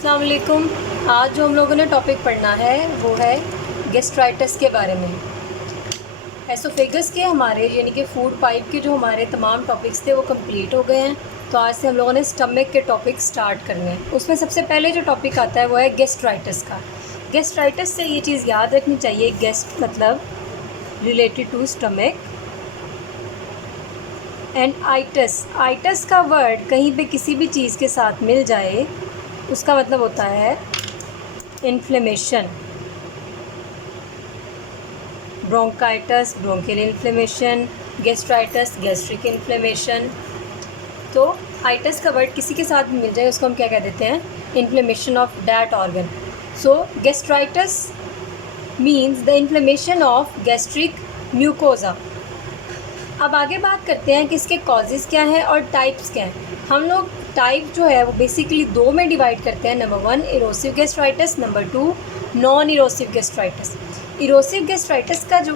अस्सलाम वालेकुम। आज जो हम लोगों ने टॉपिक पढ़ना है वो है गैस्ट्राइटिस के बारे में। एसोफेगस के हमारे यानी कि फूड पाइप के जो हमारे तमाम टॉपिक्स थे वो कंप्लीट हो गए हैं। तो आज से हम लोगों ने स्टमक के टॉपिक स्टार्ट करने हैं। उसमें सबसे पहले जो टॉपिक आता है वो है गैस्ट्राइटिस का। गैस्ट्राइटिस से ये चीज़ याद रखनी चाहिए, गैस्ट मतलब रिलेटेड टू स्टमक, एंड आइटस का वर्ड कहीं पे किसी भी चीज़ के साथ मिल जाए उसका मतलब होता है inflammation. Bronchitis bronchial inflammation, gastritis gastric inflammation. तो आइटस का वर्ड किसी के साथ भी मिल जाए उसको हम क्या कह देते हैं, inflammation of that organ. So gastritis means the inflammation of gastric mucosa. अब आगे बात करते हैं कि इसके कॉजेज़ क्या हैं और टाइप्स क्या हैं। हम लोग टाइप जो है वो बेसिकली दो में डिवाइड करते हैं। Number 1 erosive gastritis, number 2 non erosive gastritis. Erosive gastritis का जो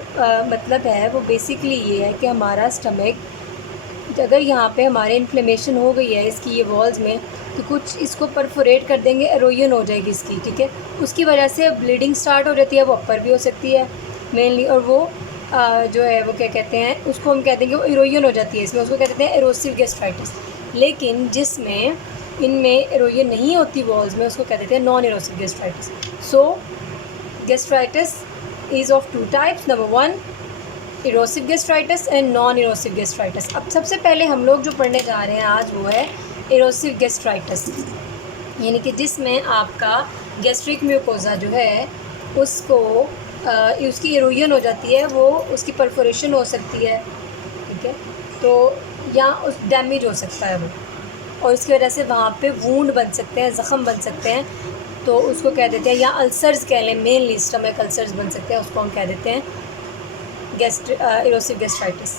मतलब है वो बेसिकली ये है कि हमारा स्टमक अगर यहाँ पे हमारे इन्फ्लेमेशन हो गई है इसकी ये वॉल्स में, तो कुछ इसको परफोरेट कर देंगे, एरोजन हो जाएगी इसकी, ठीक है। उसकी वजह से ब्लीडिंग स्टार्ट हो जाती है, वो अपर भी हो सकती है मेनली, और वो जो है वो क्या कहते हैं उसको हम कह देंगे वो इरोजन हो जाती है इसमें, उसको कह देते हैं एरोसिव गैस्ट्राइटिस। लेकिन जिसमें इनमें एरोजन नहीं होती वॉल्स में उसको कह देते हैं non erosive gastritis. So gastritis is of two types, number 1 erosive gastritis and non erosive gastritis. अब सबसे पहले हम लोग जो पढ़ने जा रहे हैं आज वो है इरोसिव गैस्ट्राइटिस, यानी कि जिसमें आपका गैस्ट्रिक म्यूकोजा जो है उसको उसकी इरोजन हो जाती है, वो उसकी परफोरेशन हो सकती है, ठीक है, तो या उस डैमेज हो सकता है वो, और उसकी वजह से वहाँ पे वूंड बन सकते हैं, ज़ख़म बन सकते हैं, तो उसको कह देते हैं, या अल्सर्स कह लें, मेनली स्टमक अल्सर्स बन सकते हैं, उसको हम कह देते हैं इरोसिव गैस्ट्राइटिस।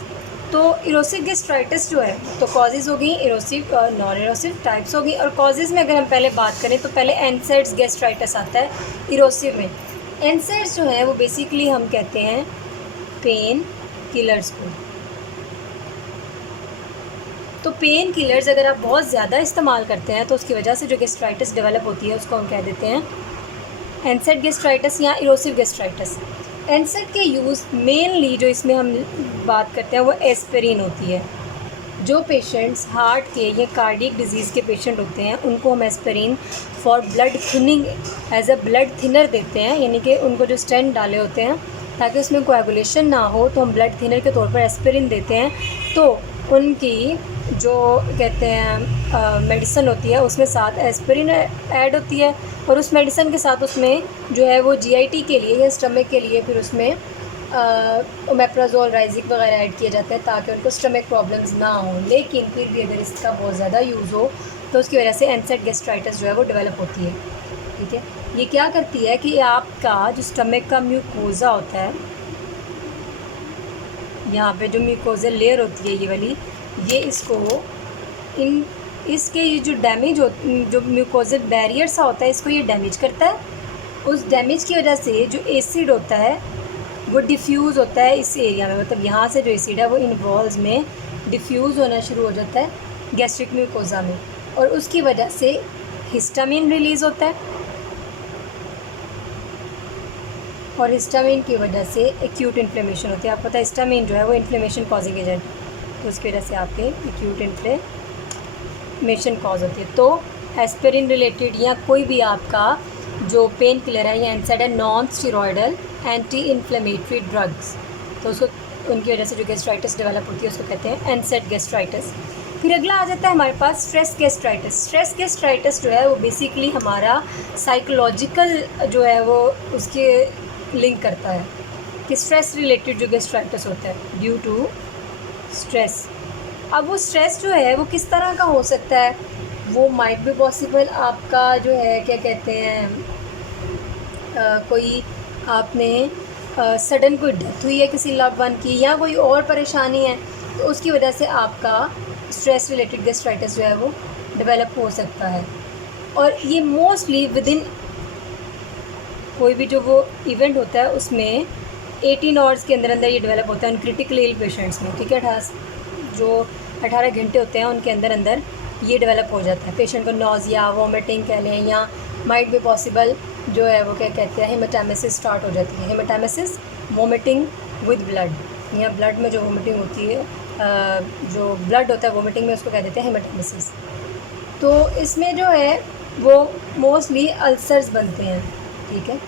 तो इरोसिव गैस्ट्राइटिस जो है तो कॉजेज़ हो गई इरोसिव और नॉन इरोसिव, टाइप्स हो गई। और कॉजेज़ में अगर हम पहले बात करें तो पहले एनसेड्स गैस्ट्राइटिस आता है इरोसिव में। एनसेड्स जो है वो बेसिकली हम कहते हैं पेन किलर्स को। तो पेन किलर्स अगर आप बहुत ज़्यादा इस्तेमाल करते हैं तो उसकी वजह से जो गैस्ट्राइटिस डेवलप होती है उसको हम कह देते हैं एनसेड गैस्ट्राइटिस या इरोसिव गैस्ट्राइटिस। एनसेड के यूज़ मेनली जो इसमें हम बात करते हैं वो एस्पिरिन होती है। जो पेशेंट्स हार्ट के या कार्डियक डिजीज़ के पेशेंट होते हैं उनको हम aspirin for blood thinning as a blood thinner देते हैं, यानी कि उनको जो स्टेंट डाले होते हैं ताकि उसमें कोएगुलेशन ना हो तो हम ब्लड थिनर के तौर पर एस्पिरिन देते हैं। तो उनकी जो कहते हैं मेडिसिन होती है उसमें साथ एस्पिरिन ऐड होती है, और उस मेडिसिन के साथ उसमें जो है वो जीआईटी के लिए या स्टमक के लिए फिर उसमें ओमेप्राजोल राइजिक वगैरह ऐड किए जाते हैं ताकि उनको स्टमक प्रॉब्लम्स ना हो। लेकिन फिर भी अगर इसका बहुत ज़्यादा यूज़ हो तो उसकी वजह से एनसेड गैस्ट्राइटिस जो है वो डेवलप होती है, ठीक है। ये क्या करती है कि आपका जो स्टमक का म्यूकोजा होता है, यहाँ पे जो म्यूकोजल लेयर होती है ये वाली, ये इसको इसके ये जो डैमेज हो, जो म्यूकोजल बैरियर सा होता है इसको ये डैमेज करता है। उस डैमेज की वजह से जो एसिड होता है वो डिफ्यूज़ होता है इस एरिया में, मतलब यहाँ से जो एसिड है वो इन वॉल्स में डिफ्यूज़ होना शुरू हो जाता है गैस्ट्रिक म्यूकोजा में, और उसकी वजह से हिस्टामिन रिलीज़ होता है, और हिस्टामिन की वजह से एक्यूट इन्फ्लेमेशन होती है। आपको पता है हिस्टामिन जो है वो इन्फ्लेमेशन कॉजिंग एजेंट, तो उसकी वजह से आपके एक्यूट इन्फ्लेमेशन कॉज होती है। तो एस्पिरिन रिलेटेड या कोई भी आपका जो पेन किलर है या एनसेड है non steroidal anti inflammatory drugs, तो उसको उनकी वजह से जो गैस्ट्राइटिस डेवलप होती है उसको कहते हैं एनसेड गैस्ट्राइटिस। फिर अगला आ जाता है हमारे पास स्ट्रेस गैस्ट्राइटिस। स्ट्रेस गैस्ट्राइटिस जो है वो बेसिकली हमारा साइकोलॉजिकल जो है वो उसके लिंक करता है कि स्ट्रेस रिलेटेड जो गैस्ट्राइटिस होता है ड्यू टू स्ट्रेस। अब वो स्ट्रेस जो है वो किस तरह का हो सकता है, वो माइट भी पॉसिबल आपका जो है क्या कहते हैं कोई आपने सडन कोई डेथ हुई है किसी लव वन की या कोई और परेशानी है, तो उसकी वजह से आपका स्ट्रेस रिलेटेड गैस्ट्राइटिस जो है वो डेवलप हो सकता है। और ये मोस्टली विदिन कोई भी जो वो इवेंट होता है उसमें 18 आवर्स के अंदर अंदर ये डेवलप होता है उन क्रिटिकल इल पेशेंट्स में, ठीक है। जो 18 घंटे होते हैं उनके अंदर अंदर ये डेवलप हो जाता है। पेशेंट को नोज़िया वॉमिटिंग कह लें या माइट बी पॉसिबल जो है वो क्या कहते हैं हेमाटेमेसिस स्टार्ट हो जाती है। हेमाटेमेसिस वोमिटिंग विद ब्लड, या ब्लड में जो वोमिटिंग होती है, जो ब्लड होता है वोमिटिंग में, उसको कह देते हैं हेमाटेमेसिस। तो इसमें जो है वो मोस्टली अल्सर्स बनते हैं, ठीक है।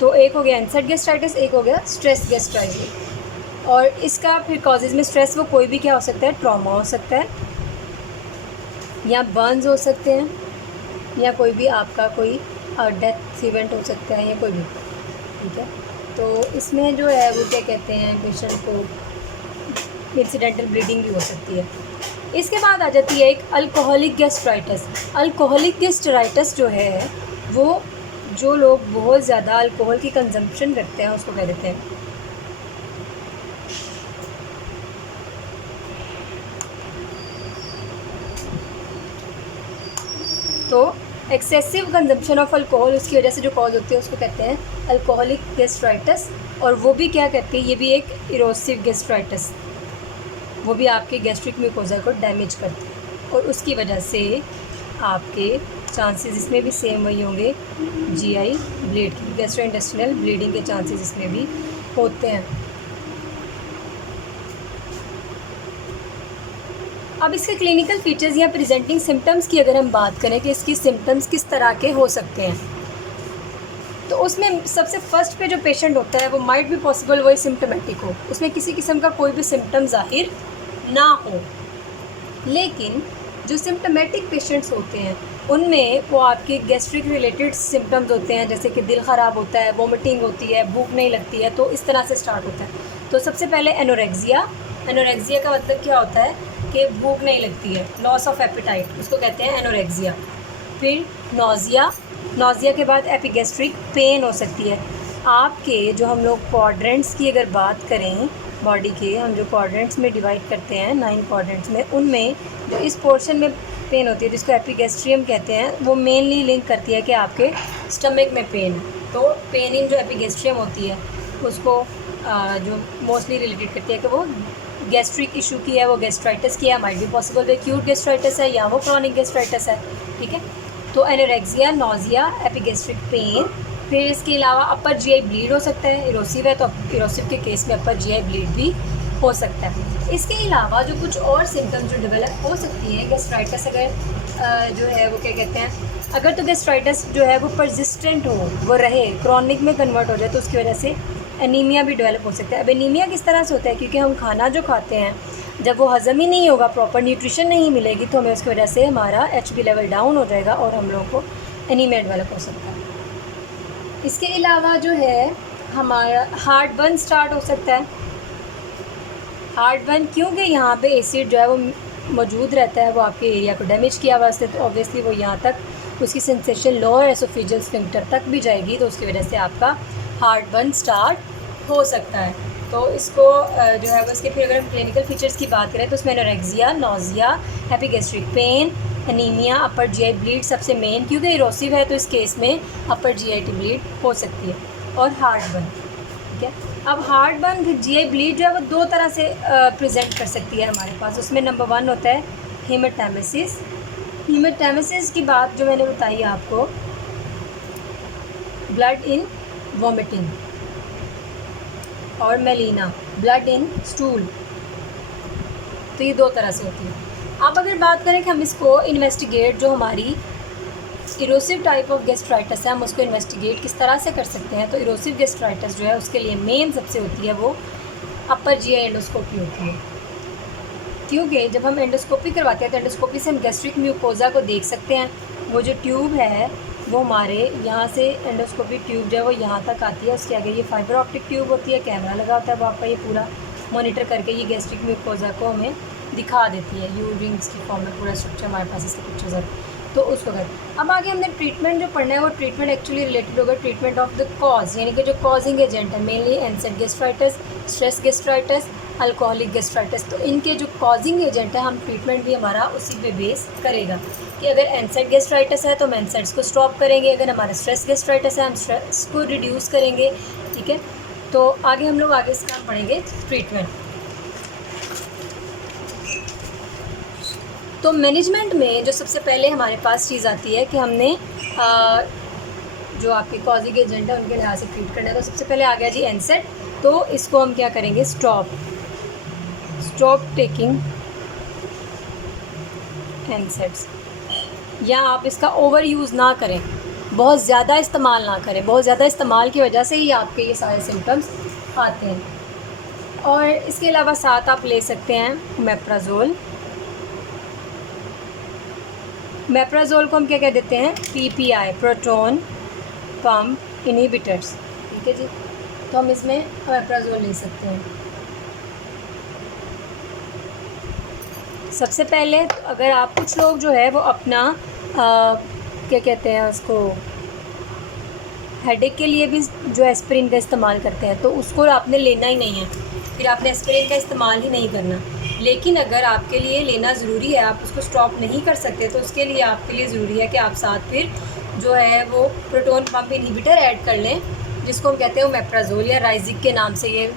तो एक हो गया एनसेड गैस्ट्राइटिस, एक हो गया स्ट्रेस गैस्ट्राइटिस। और इसका फिर कॉजेज़ में स्ट्रेस वो कोई भी क्या हो सकता है, ट्रॉमा हो सकता है, या बर्न्स हो सकते हैं, या कोई भी आपका कोई डेथ इवेंट हो सकता है, या कोई भी, ठीक है। तो इसमें जो है वो क्या कहते हैं, पेशेंट को इंसिडेंटल ब्लीडिंग भी हो सकती है। इसके बाद आ जाती है एक अल्कोहलिक गैस्ट्राइटिस। अल्कोहलिक गैस्ट्राइटिस जो है वो जो लोग बहुत ज़्यादा अल्कोहल की कंजम्पशन करते हैं उसको कह देते हैं। तो एक्सेसिव कंजम्पशन ऑफ अल्कोहल, उसकी वजह से जो कॉज होती है उसको कहते हैं अल्कोहलिक गैस्ट्राइटिस। और वो भी क्या कहते हैं, ये भी एक इरोसिव गैस्ट्राइटिस, वो भी आपके गैस्ट्रिक म्यूकोजा को डैमेज करती है, और उसकी वजह से आपके चांसेस इसमें भी सेम वही होंगे, जीआई ब्लीड की, गैस्ट्रोइंटेस्टिनल ब्लीडिंग के चांसेस इसमें भी होते हैं। अब इसके क्लिनिकल फीचर्स या प्रेजेंटिंग सिम्टम्स की अगर हम बात करें कि इसकी सिम्टम्स किस तरह के हो सकते हैं, तो उसमें सबसे फर्स्ट पे जो पेशेंट होता है वो माइट भी पॉसिबल वही सिम्टमेटिक हो, उसमें किसी किस्म का कोई भी सिम्टम जाहिर ना हो। लेकिन जो सिम्टमेटिक पेशेंट्स होते हैं उनमें वो आपके गैस्ट्रिक रिलेटेड सिम्टम्स होते हैं, जैसे कि दिल ख़राब होता है, वोमिटिंग होती है, भूख नहीं लगती है, तो इस तरह से स्टार्ट होता है। तो सबसे पहले एनोरेक्सिया। एनोरेक्सिया का मतलब क्या होता है कि भूख नहीं लगती है, लॉस ऑफ एपेटाइट, उसको कहते हैं एनोरेक्सिया। फिर नोज़िया, नोज़िया के बाद एपिगैस्ट्रिक पेन हो सकती है। आपके जो हम लोग क्वाड्रेंट्स की अगर बात करें, बॉडी के हम जो क्वाड्रेंट्स में डिवाइड करते हैं 9 क्वाड्रेंट्स में, उनमें जो इस पोर्शन में पेन होती है जिसको एपिगैस्ट्रियम कहते हैं, वो मेनली लिंक करती है कि आपके स्टमक में पेन है। तो पेन इन जो एपिगैस्ट्रियम होती है उसको जो मोस्टली रिलेटेड करती है कि वो गैस्ट्रिक इशू की है, वो गैस्ट्राइटिस की है, माइट भी पॉसिबल वे एक्यूट गैस्ट्राइटिस है या वो क्रॉनिक गैस्ट्राइटिस है, ठीक है। तो एनोरेक्सिया, नोज़िया, एपिगैस्ट्रिक पेन। फिर इसके अलावा अपर जीआई ब्लीड हो सकता है, इरोसिव है तो इरोसिव के केस में अपर जीआई ब्लीड भी हो सकता है। इसके अलावा जो कुछ और सिम्टम्स जो डेवलप हो सकती है गैस्ट्राइटिस अगर जो है वो क्या कहते हैं, अगर तो गैस्ट्राइटिस जो है वो परसिस्टेंट हो, वो रहे, क्रॉनिक में कन्वर्ट हो जाए, तो उसकी वजह से एनीमिया भी डेवलप हो सकता है। अब एनीमिया किस तरह से होता है, क्योंकि हम खाना जो खाते हैं जब वो हज़म ही नहीं होगा, प्रॉपर न्यूट्रिशन नहीं मिलेगी, तो हमें उसकी वजह से हमारा HB लेवल डाउन हो जाएगा और हम लोगों को एनीमिया डेवलप हो सकता है। इसके अलावा जो है हमारा हार्ट बर्न स्टार्ट हो सकता है। हार्ट बर्न क्योंकि यहाँ पे एसिड जो है वो मौजूद रहता है, वो आपके एरिया को डैमेज किया हुआ है, तो ऑब्वियसली वो यहाँ तक उसकी सेंसेशन लोअर एसोफेजियल स्फिंक्टर तक भी जाएगी, तो उसकी वजह से आपका हार्ट बर्न स्टार्ट हो सकता है। तो इसको जो है वो इसके फिर अगर हम क्लिनिकल फीचर्स की बात करें तो उसमें anorexia, nausea, epigastric pain, anaemia, upper GI bleed सबसे मेन, क्योंकि इरोसिव है तो इस केस में अपर जीआईटी ब्लीड हो सकती है, और हार्ट बर्न, ठीक है। अब हार्ट बर्न फिर जीआई ब्लीड जो है वो दो तरह से प्रेजेंट कर सकती है हमारे पास। उसमें नंबर 1 होता है हेमाटेमेसिस। हेमाटेमेसिस की बात जो मैंने बताई आपको, ब्लड इन वॉमिटिंग, और मेलिना, ब्लड इन स्टूल, तो ये दो तरह से होती है। अब अगर बात करें कि हम इसको इन्वेस्टिगेट, जो हमारी इरोसिव टाइप ऑफ गैस्ट्राइटिस है, हम उसको इन्वेस्टिगेट किस तरह से कर सकते हैं, तो इरोसिव गैस्ट्राइटिस जो है उसके लिए मेन सबसे होती है वो अपर जीआई एंडोस्कोपी होती है। क्योंकि जब हम एंडोस्कोपी करवाते हैं तो एंडोस्कोपी से हम गैस्ट्रिक म्यूकोजा को देख सकते हैं। वो जो ट्यूब है वो हमारे यहाँ से एंडोस्कोपी ट्यूब जो है वो यहाँ तक आती है, उसके आगे ये फाइबर ऑप्टिक ट्यूब होती है, कैमरा लगा होता है, वो आपका ये पूरा मॉनिटर करके ये गैस्ट्रिक म्यूकोजा को हमें दिखा देती है, यू रिंग्स की फॉर्म में पूरा स्ट्रक्चर हमारे पास इसके पिक्चर्स है, तो उसको कर। अब आगे हमने ट्रीटमेंट जो पढ़ना है वो ट्रीटमेंट एक्चुअली रिलेटेड होगा ट्रीटमेंट ऑफ द कॉज, यानी कि जो कॉजिंग एजेंट है, mainly एनसेड gastritis, stress gastritis, alcoholic gastritis. तो इनके जो कॉजिंग एजेंट है हम ट्रीटमेंट भी हमारा उसी पे बेस करेगा कि अगर एनसेड गैस्ट्राइटिस है तो हम एनसेड्स को स्टॉप करेंगे, अगर हमारा स्ट्रेस गैस्ट्राइटिस है हम स्ट्रेस को रिड्यूस करेंगे, ठीक है। तो आगे हम लोग आगे इसका पढ़ेंगे ट्रीटमेंट। तो मैनेजमेंट में जो सबसे पहले हमारे पास चीज़ आती है कि हमने जो आपके कॉजिक एजेंट है उनके लिहाज से ट्रीट करना है। तो सबसे पहले आ गया जी एनसेट। तो इसको हम क्या करेंगे, स्टॉप टेकिंग एनसेट्स, या आप इसका ओवर यूज़ ना करें, बहुत ज़्यादा इस्तेमाल ना करें। बहुत ज़्यादा इस्तेमाल की वजह से ही आपके ये सारे सिम्टम्स आते हैं। और इसके अलावा साथ आप ले सकते हैं मेप्राजोल। मेप्राजोल को हम क्या कह देते हैं, PPI, प्रोटोन पंप इनहिबिटर्स। ठीक है जी, तो हम इसमें मेप्राजोल ले सकते हैं। सबसे पहले अगर आप, कुछ लोग जो है वो अपना क्या कहते हैं उसको, हेडेक के लिए भी जो एस्पिरिन का इस्तेमाल करते हैं, तो उसको आपने लेना ही नहीं है, फिर आपने एस्पिरिन का इस्तेमाल ही नहीं करना। लेकिन अगर आपके लिए लेना ज़रूरी है, आप उसको स्टॉप नहीं कर सकते, तो उसके लिए आपके लिए ज़रूरी है कि आप साथ फिर जो है वो प्रोटोन पंप इनहिबिटर ऐड कर लें, जिसको हम कहते हैं मेप्राजोल, या राइजिक के नाम से ये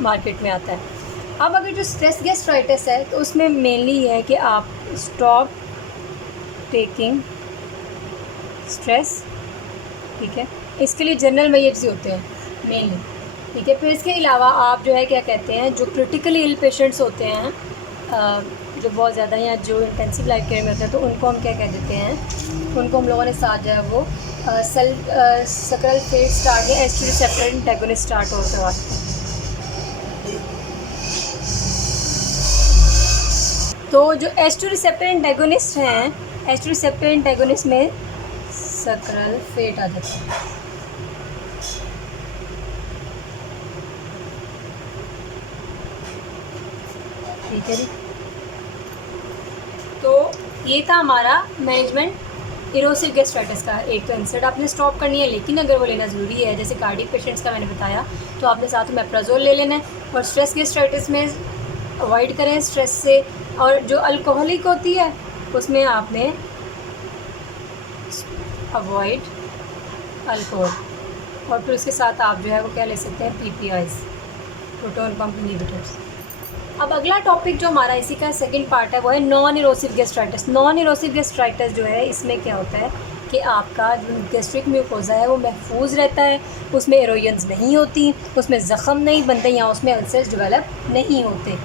मार्केट में आता है। अब अगर जो स्ट्रेस गैस्ट्राइटिस है, तो उसमें मेनली ये है कि आप स्टॉप टेकिंग स्ट्रेस। ठीक है, इसके लिए जनरल मेजर्स होते हैं मेनली। ठीक है, फिर इसके अलावा आप जो है क्या कहते हैं, जो क्रिटिकली इल पेशेंट्स होते हैं, जो बहुत ज़्यादा या जो इंटेंसिव लाइफ केयर में होते हैं, तो उनको हम क्या कह देते हैं, उनको हम लोगों ने साथ जो है वो सक्राल फेट स्टार्ट या एस्ट्रो रिसेप्टर एंटागोनिस्ट स्टार्ट और करवाते हैं। तो जो एस्ट्रो रिसेप्टर एंटागोनिस्ट हैं, एस्ट्रो रिसेप्टर एंटागोनिस्ट में सक्राल फेट आ जाता है। ठीक है जी, तो ये था हमारा मैनेजमेंट इरोसिव गैस्ट्राइटिस का। एक तो एनसेट आपने स्टॉप करनी है, लेकिन अगर वो लेना ज़रूरी है, जैसे कार्डियक पेशेंट्स का मैंने बताया, तो आपने साथ में मेप्राजोल ले लेना है। और स्ट्रेस गैस्ट्राइटिस में अवॉइड करें स्ट्रेस से। और जो अल्कोहलिक होती है उसमें आपने अवॉइड अल्कोहल, और फिर उसके साथ आप जो है वो क्या ले सकते हैं, PPIs, प्रोटोन पंप इनहिबिटर्स। अब अगला टॉपिक जो हमारा इसी का सेकंड पार्ट है वो है non erosive gastritis. Non erosive gastritis जो है, इसमें क्या होता है कि आपका जो गैस्ट्रिक म्यूकोजा है वो महफूज रहता है, उसमें एरोजन्स नहीं होती, उसमें ज़ख़म नहीं बनते या उसमें अल्सर्स डेवलप नहीं होते।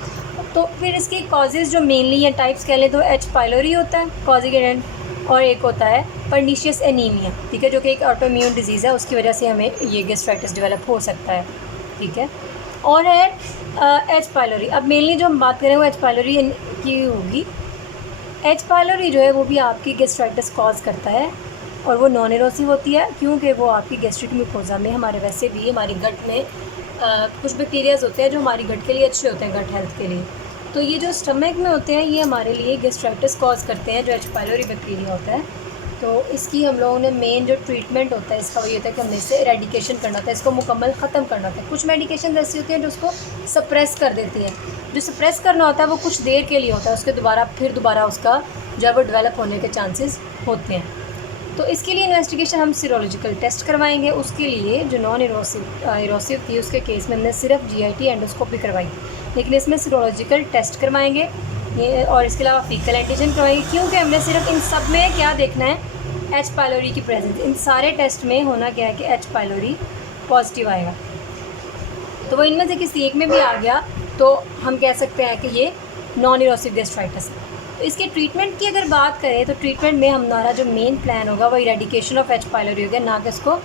तो फिर इसके कॉजेज़ जो मेनली या टाइप्स कह लें तो H. पाइलोरी होता है कॉजिक एजेंट, और एक होता है पर्नीशियस एनीमिया। ठीक है, जो कि एक ऑटोइम्यून डिजीज़ है, उसकी वजह से हमें ये गैस्ट्राइटिस डेवलप हो सकता है। ठीक है, और है H. पाइलोरी। अब मेनली जो हम बात करें वो H. पाइलोरी की होगी। H. पाइलोरी जो है वो भी आपकी गैस्ट्राइटिस कॉज करता है, और वो नॉन इरोसिव होती है, क्योंकि वो आपकी गैस्ट्रिक म्यूकोजा में, हमारे वैसे भी हमारी गट में कुछ बैक्टीरियाज होते हैं जो हमारी गट के लिए अच्छे होते हैं, गट हेल्थ के लिए। तो ये जो स्टमक में होते हैं ये हमारे लिए गैस्ट्राइटिस कॉज करते हैं, जो H. पाइलोरी बैक्टीरिया होता है। तो इसकी हम लोगों ने मेन जो ट्रीटमेंट होता है इसका वो ये होता है कि हमने इसे एरेडिकेशन करना होता है, इसको मुकम्मल ख़त्म करना होता है। कुछ मेडिकेशन ऐसी होती हैं जो उसको सप्रेस कर देती हैं। जो सप्रेस करना होता है वो कुछ देर के लिए होता है, उसके दोबारा उसका जो है वो डेवलप होने के चांसेस होते हैं। तो इसके लिए इन्वेस्टिगेशन हम सीरोलॉजिकल टेस्ट करवाएंगे। उसके लिए जो नॉन इरोसिव थी उसके केस में हमने सिर्फ GIT एंडोस्कोपी करवाई, लेकिन इसमें सीरोलॉजिकल टेस्ट करवाएंगे ये, और इसके अलावा फीकल एंटीजन करवाएंगे, क्योंकि हमने सिर्फ इन सब में क्या देखना है, H. पाइलोरी की प्रेजेंस। इन सारे टेस्ट में होना क्या है कि H. पाइलोरी पॉजिटिव आएगा। तो वो इनमें से किसी एक में भी आ गया तो हम कह सकते हैं कि ये नॉन इरोसिव गैस्ट्राइटिस है। तो इसके ट्रीटमेंट की अगर बात करें तो ट्रीटमेंट में हमारा जो मेन प्लान होगा वो इरेडिकेशन ऑफ H. पाइलोरी होगा, ना कि उसको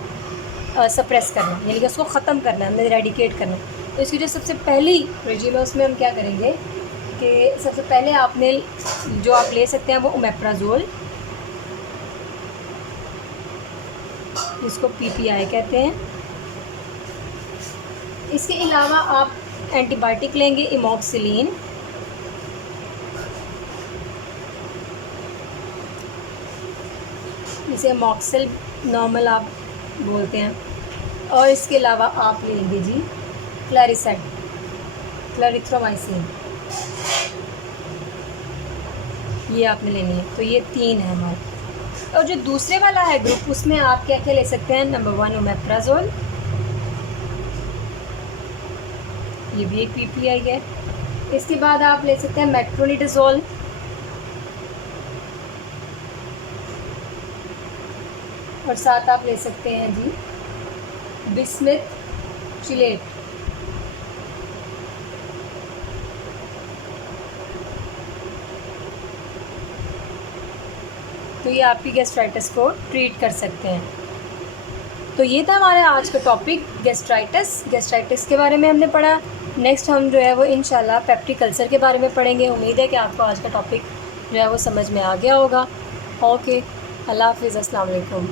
सप्रेस करना, यानी कि उसको ख़त्म करना, हमने इरेडिकेट करना। तो इसकी जो सबसे पहली रेजिम है उसमें हम क्या करेंगे कि सबसे पहले आपने जो आप ले सकते हैं वो ओमेप्राजोल, जिसको PPI कहते हैं। इसके अलावा आप एंटीबायोटिक लेंगे इमोक्सिलिन, जिसे मॉक्सिल नॉर्मल आप बोलते हैं। और इसके अलावा आप लेंगे जी क्लैरिसेड, क्लैरिथ्रोमाइसिन, ये आपने लेनी है। तो ये 3 है हमारे। और जो दूसरे वाला है ग्रुप, उसमें आप क्या क्या ले सकते हैं, नंबर 1 ओमेप्राजोल, ये भी एक PPI है। इसके बाद आप ले सकते हैं मेट्रोनिडाज़ोल, और साथ आप ले सकते हैं जी बिस्मिथ चिलेट। तो ये आपकी गैस्ट्राइटिस को ट्रीट कर सकते हैं। तो ये था हमारा आज का टॉपिक गैस्ट्राइटिस के बारे में हमने पढ़ा। नेक्स्ट हम जो है वो इंशाल्लाह पेप्टिक अल्सर के बारे में पढ़ेंगे। उम्मीद है कि आपको आज का टॉपिक जो है वो समझ में आ गया होगा। ओके, अल्लाह हाफ़िज़, अस्सलाम वालेकुम।